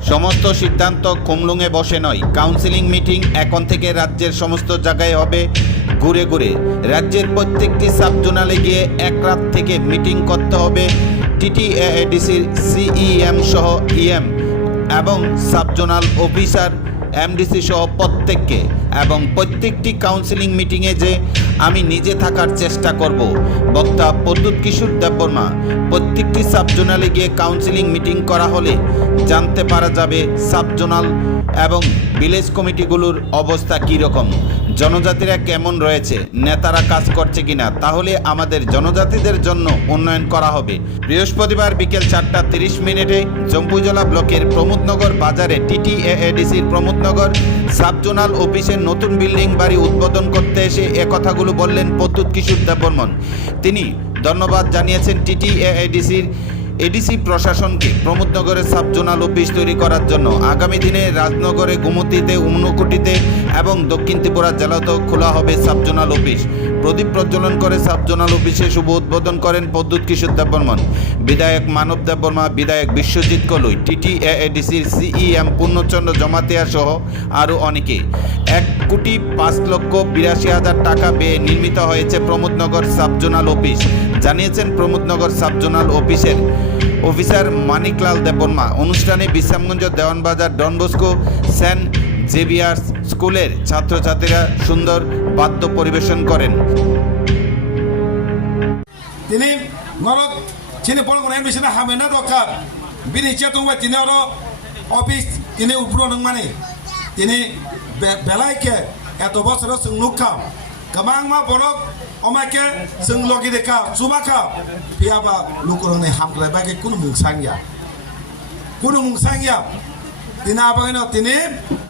সমস্ত সিদ্ধান্ত কুমলুঙে বসে নয়। কাউন্সিলিং মিটিং এখন থেকে রাজ্যের সমস্ত জায়গায় হবে ঘুরে ঘুরে। রাজ্যের প্রত্যেকটি সাব জোনালে গিয়ে এক রাত থেকে মিটিং করতে হবে টিটিএডিসির সিইএম সহ ইএম এবং সাব জোনাল অফিসার এমডিসি সহ প্রত্যেককে। এবং প্রত্যেকটি কাউন্সিলিং মিটিংয়ে যে আমি নিজে থাকার চেষ্টা করব। বক্তা প্রদ্যুৎ কিশোর দেববর্মা, প্রত্যেকটি সাব জোনালে গিয়ে কাউন্সিলিং মিটিং করা হলে জানতে পারা যাবে সাব জোনাল এবং ভিলেজ কমিটিগুলোর অবস্থা কী রকম, জনজাতিরা কেমন রয়েছে, নেতারা কাজ করছে কিনা, তাহলে আমাদের জনজাতিদের জন্য উন্নয়ন করা হবে। বৃহস্পতিবার বিকেল চারটা তিরিশ মিনিটে জম্পুজলা ব্লকের প্রমোদনগর বাজারে টিটিএডিসির প্রমোদনগর সাব জোনাল অফিসের নতুন বিল্ডিং বাড়ি উদ্বোধন করতে এসে এ কথাগুলো বললেন প্রদ্যুৎ কিশোর দেববর্মন। তিনি ধন্যবাদ জানিয়েছেন টিটি এডিসির এডিসি প্রশাসনকে প্রমোদনগরের সাব জোনাল অফিস তৈরি করার জন্য। আগামী দিনে রাজনগরে গুমতিতে উমনকুটিতে এবং দক্ষিণ ত্রিপুরা জেলাতেও খোলা হবে সাব জোনাল অফিস। প্রদীপ প্রজ্বলন করে সাব জোনাল অফিসে শুভ উদ্বোধন করেন প্রদ্যুৎ কিশোর দেববর্মন। বিধায়ক মানব দেববর্মা, বিধায়ক বিশ্বজিৎ কলুই টিটিএডিসির সিইএম পূর্ণচন্দ্র জমাতিয়া সহ আরও অনেকে। এক কোটি পাঁচ লক্ষ বিরাশি হাজার টাকা ব্যয়ে নির্মিত হয়েছে প্রমোদনগর সাব জোনাল অফিস। জানিয়েছেন প্রমোদনগর সাব জোনাল অফিসের অফিসার মানিকলাল দেববর্মা। অনুষ্ঠানে Bishramganj Dewanbazar, Don Bosco Saint Xavier's স্কুলের ছাত্রছাত্রীরা সুন্দর বাদ্য পরিবেশন করেন। তিনি নরক চিনি পড়া দরকার, বিনি চেতন তিনি আরও অফিস তিনি উপর মানে। তিনি বেলাইকে এত বছর সুনুখা গমাং মা বরক অমাকে সং লগি দেখা চুবাখা পিয়াবা লুকুরনে হামলাই বাকি কোনো মুখ সাংয়া কোনো মুখ সাংয়া তিনি আবাগিন তিনি